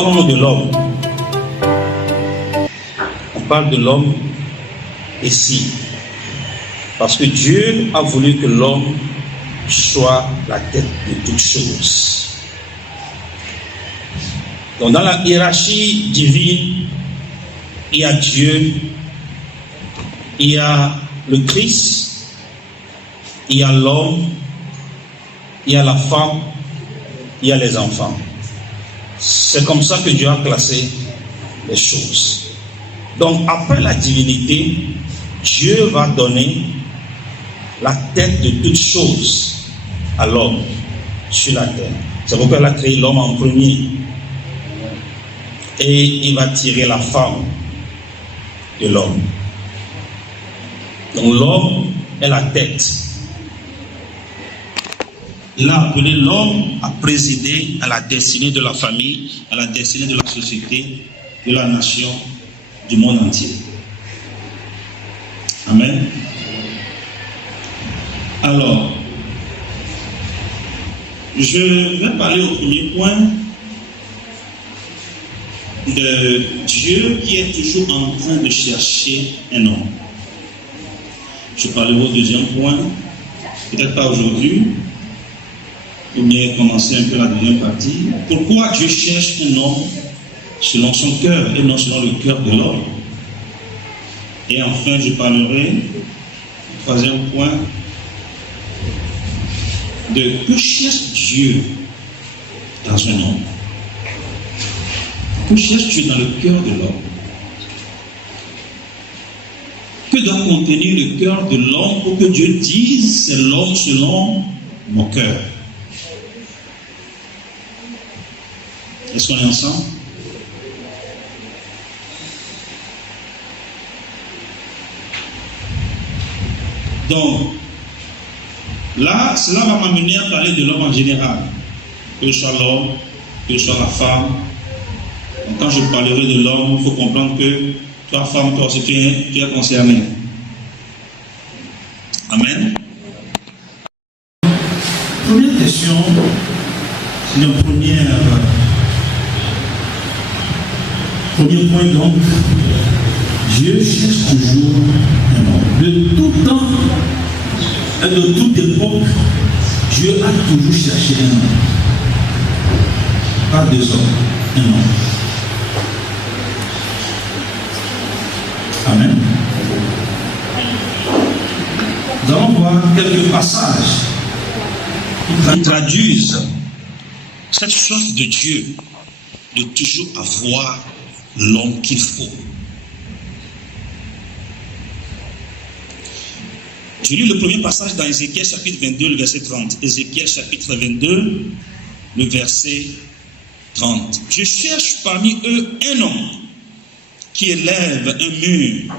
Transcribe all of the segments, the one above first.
parlons de l'homme, on parle de l'homme ici, parce que Dieu a voulu que l'homme soit la tête de toutes choses. Donc dans la hiérarchie divine, il y a Dieu, il y a le Christ, il y a l'homme, il y a la femme, il y a les enfants. C'est comme ça que Dieu a classé les choses. Donc après la divinité, Dieu va donner la tête de toutes choses à l'homme sur la terre. C'est pourquoi il a créé l'homme en premier. Et il va tirer la femme de l'homme. Donc l'homme est la tête. Il a appelé l'homme à présider à la destinée de la famille, à la destinée de la société, de la nation, du monde entier. Amen. Alors, je vais parler au premier point de Dieu qui est toujours en train de chercher un homme. Je parlerai au deuxième point, peut-être pas aujourd'hui, ou bien commencer un peu la deuxième partie. Pourquoi Dieu cherche un homme selon son cœur et non selon le cœur de l'homme? Et enfin, je parlerai, troisième point, de que cherche Dieu dans un homme? Que cherche Dieu dans le cœur de l'homme? Que doit contenir le cœur de l'homme pour que Dieu dise c'est l'homme selon mon cœur? Est-ce qu'on est ensemble? Donc, là, cela va m'amener à parler de l'homme en général. Que ce soit l'homme, que ce soit la femme. Donc, quand je parlerai de l'homme, il faut comprendre que toi, femme, toi aussi, tu es concerné. Amen. Première question, c'est le premier point donc. Dieu cherche toujours un homme. De tout temps et de toute époque, Dieu a toujours cherché un homme. Pas deux hommes, un homme. Amen. Nous allons voir quelques passages qui traduisent cette soif de Dieu de toujours avoir l'homme qu'il faut. Je lis le premier passage dans Ézéchiel chapitre 22, le verset 30. Ézéchiel chapitre 22, le verset 30. Je cherche parmi eux un homme qui élève un mur,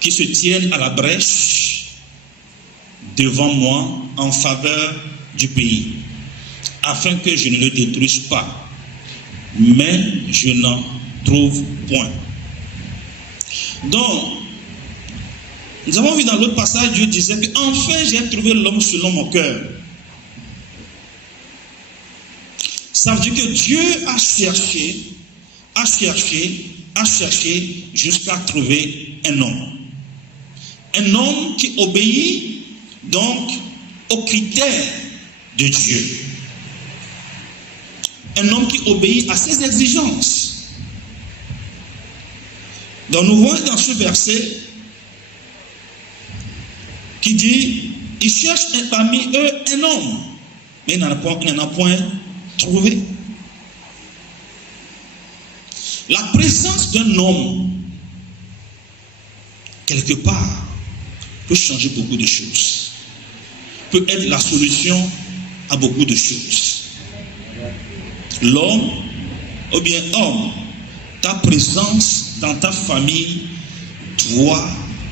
qui se tienne à la brèche devant moi en faveur du pays, afin que je ne le détruise pas. Mais je n'en trouve point. Donc, nous avons vu dans l'autre passage, Dieu disait que enfin j'ai trouvé l'homme selon mon cœur. Ça veut dire que Dieu a cherché jusqu'à trouver un homme. Un homme qui obéit donc aux critères de Dieu. Un homme qui obéit à ses exigences. Donc nous voyons dans ce verset qui dit, il cherche parmi eux un homme, mais il n'en a point trouvé. La présence d'un homme, quelque part, peut changer beaucoup de choses, peut être la solution à beaucoup de choses. L'homme, ou bien homme, ta présence dans ta famille doit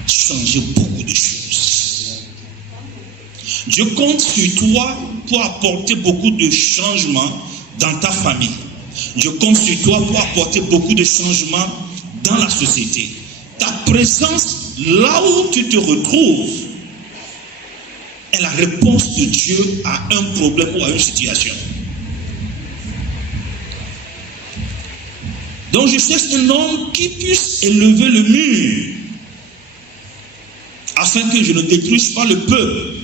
changer beaucoup de choses. Dieu compte sur toi pour apporter beaucoup de changements dans ta famille. Dieu compte sur toi pour apporter beaucoup de changements dans la société. Ta présence, là où tu te retrouves, est la réponse de Dieu à un problème ou à une situation. Donc je cherche un homme qui puisse élever le mur, afin que je ne détruise pas le peuple.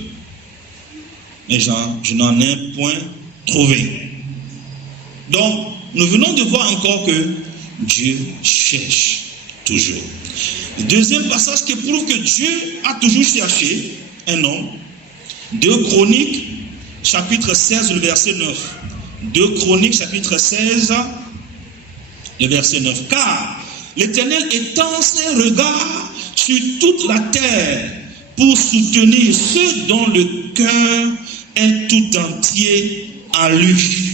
Mais je n'en ai point trouvé. Donc, nous venons de voir encore que Dieu cherche toujours. Le deuxième passage qui prouve que Dieu a toujours cherché un homme. 2 Chroniques, chapitre 16, le verset 9. 2 Chroniques, chapitre 16, le verset 9. Car l'Éternel étend ses regards sur toute la terre pour soutenir ceux dont le cœur est tout entier en lui.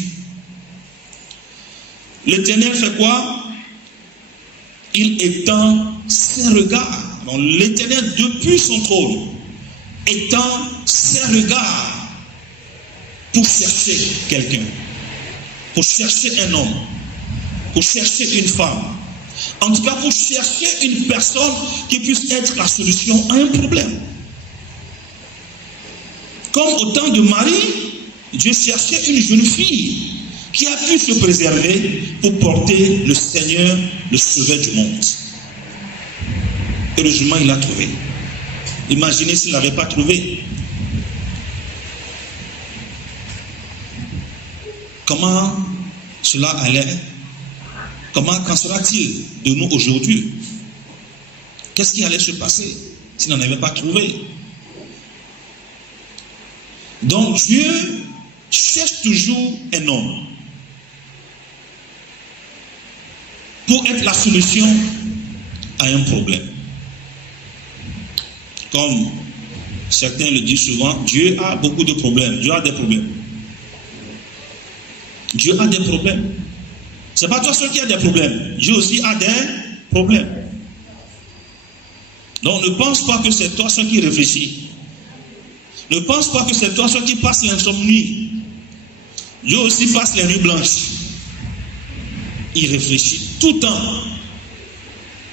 L'Éternel fait quoi? Il étend ses regards. Donc l'Éternel, depuis son trône, étend ses regards pour chercher quelqu'un, pour chercher un homme, pour chercher une femme. En tout cas, pour chercher une personne qui puisse être la solution à un problème. Comme au temps de Marie, Dieu cherchait une jeune fille qui a pu se préserver pour porter le Seigneur, le Sauveur du monde. Heureusement, il l'a trouvé. Imaginez s'il ne l'avait pas trouvé. Comment cela allait? Comment qu'en sera-t-il de nous aujourd'hui? Qu'est-ce qui allait se passer s'il n'en avait pas trouvé? Donc Dieu cherche toujours un homme pour être la solution à un problème. Comme certains le disent souvent, Dieu a beaucoup de problèmes. Dieu a des problèmes. Dieu a des problèmes. Ce n'est pas toi seul qui a des problèmes. Dieu aussi a des problèmes. Donc ne pense pas que c'est toi seul qui réfléchit. Ne pense pas que c'est toi seul qui passe l'insomnie. Dieu aussi passe les nuits blanches. Il réfléchit tout le temps.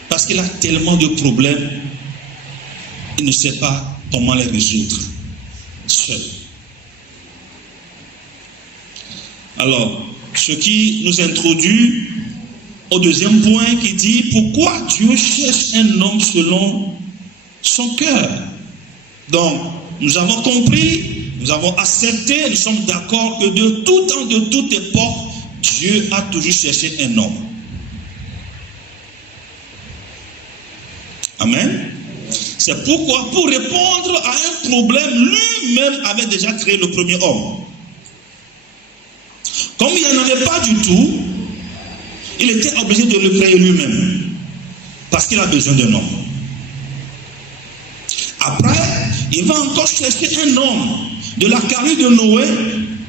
Parce qu'il a tellement de problèmes. Il ne sait pas comment les résoudre seul. Alors, ce qui nous introduit au deuxième point qui dit pourquoi Dieu cherche un homme selon son cœur. Donc, nous avons compris, nous avons accepté, nous sommes d'accord que de tout temps, de toute époque, Dieu a toujours cherché un homme. Amen. C'est pourquoi, pour répondre à un problème, lui-même avait déjà créé le premier homme. Comme il n'en avait pas du tout, il était obligé de le créer lui-même. Parce qu'il a besoin d'un homme. Après, il va encore chercher un homme de la carrure de Noé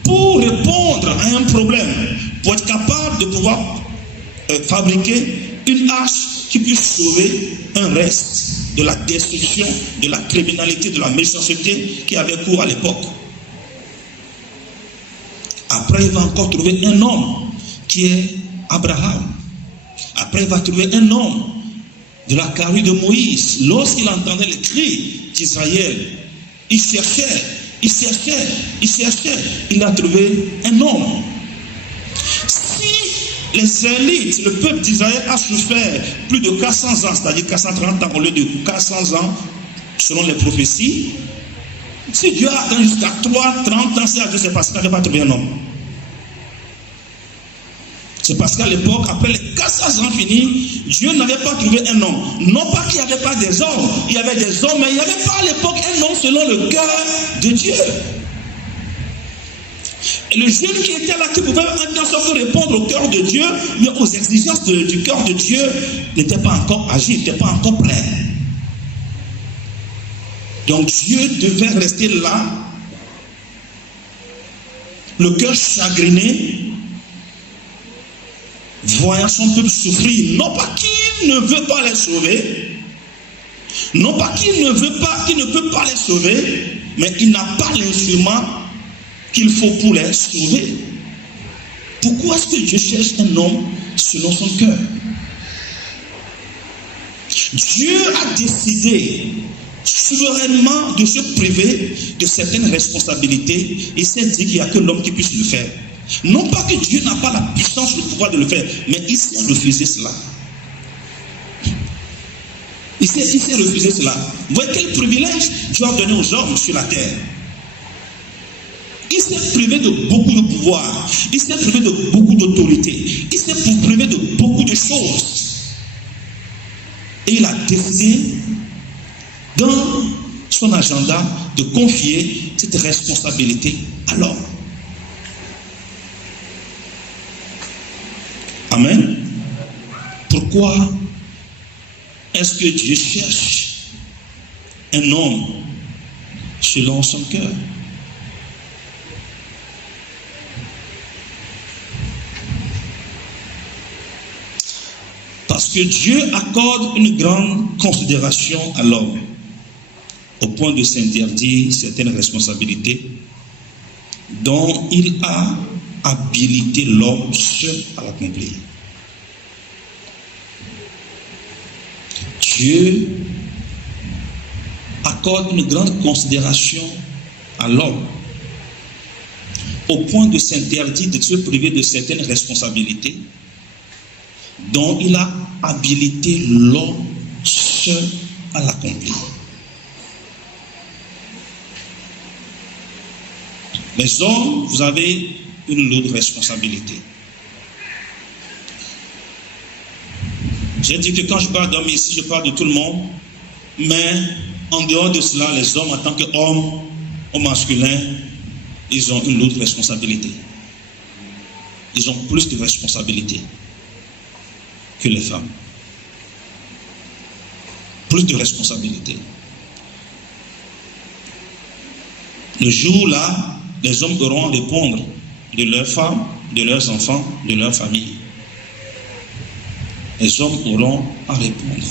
pour répondre à un problème. Pour être capable de pouvoir fabriquer une arche qui puisse sauver un reste de la destruction, de la criminalité, de la méchanceté qui avait cours à l'époque. Après, il va encore trouver un homme qui est Abraham. Après, il va trouver un homme de la carrure de Moïse. Lorsqu'il entendait les cris d'Israël, il cherchait. Il a trouvé un homme. Si les Israélites, le peuple d'Israël a souffert plus de 400 ans, c'est-à-dire 430 ans au lieu de 400 ans, selon les prophéties, si Dieu a attendu jusqu'à 30 ans, c'est parce qu'il n'avait pas trouvé un homme. C'est parce qu'à l'époque, après les 400 ans finis, Dieu n'avait pas trouvé un homme. Non pas qu'il n'y avait pas des hommes, il y avait des hommes, mais il n'y avait pas à l'époque un homme selon le cœur de Dieu. Et le jeune qui était là, qui pouvait en sorte répondre au cœur de Dieu, mais aux exigences du cœur de Dieu, n'était pas encore agi, n'était pas encore prêt. Donc Dieu devait rester là, le cœur chagriné, voyant son peuple souffrir, non pas qu'il ne veut pas les sauver, non pas qu'il ne peut pas les sauver, mais il n'a pas l'instrument qu'il faut pour les sauver. Pourquoi est-ce que Dieu cherche un homme selon son cœur? Dieu a décidé souverainement de se priver de certaines responsabilités et s'est dit qu'il n'y a que l'homme qui puisse le faire. Non pas que Dieu n'a pas la puissance, le pouvoir de le faire, mais il s'est refusé cela. Il s'est refusé cela. Vous voyez quel privilège Dieu a donné aux hommes sur la terre. Il s'est privé de beaucoup de pouvoir. Il s'est privé de beaucoup d'autorité. Il s'est privé de beaucoup de choses. Et il a décidé, dans son agenda, de confier cette responsabilité à l'homme. Amen. Pourquoi est-ce que Dieu cherche un homme selon son cœur? Parce que Dieu accorde une grande considération à l'homme, au point de s'interdire certaines responsabilités dont il a habilité l'homme seul à l'accomplir. Dieu accorde une grande considération à l'homme, au point de s'interdire de se priver de certaines responsabilités dont il a habilité l'homme seul à l'accomplir. Les hommes, vous avez une lourde responsabilité. J'ai dit que quand je parle d'hommes ici, je parle de tout le monde, mais en dehors de cela, les hommes en tant qu'hommes, au masculin, ils ont une lourde responsabilité. Ils ont plus de responsabilités que les femmes. Plus de responsabilités. Le jour là, les hommes auront à répondre de leurs femmes, de leurs enfants, de leur famille. Les hommes auront à répondre.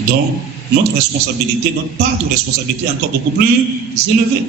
Donc, notre responsabilité, notre part de responsabilité est encore beaucoup plus élevée.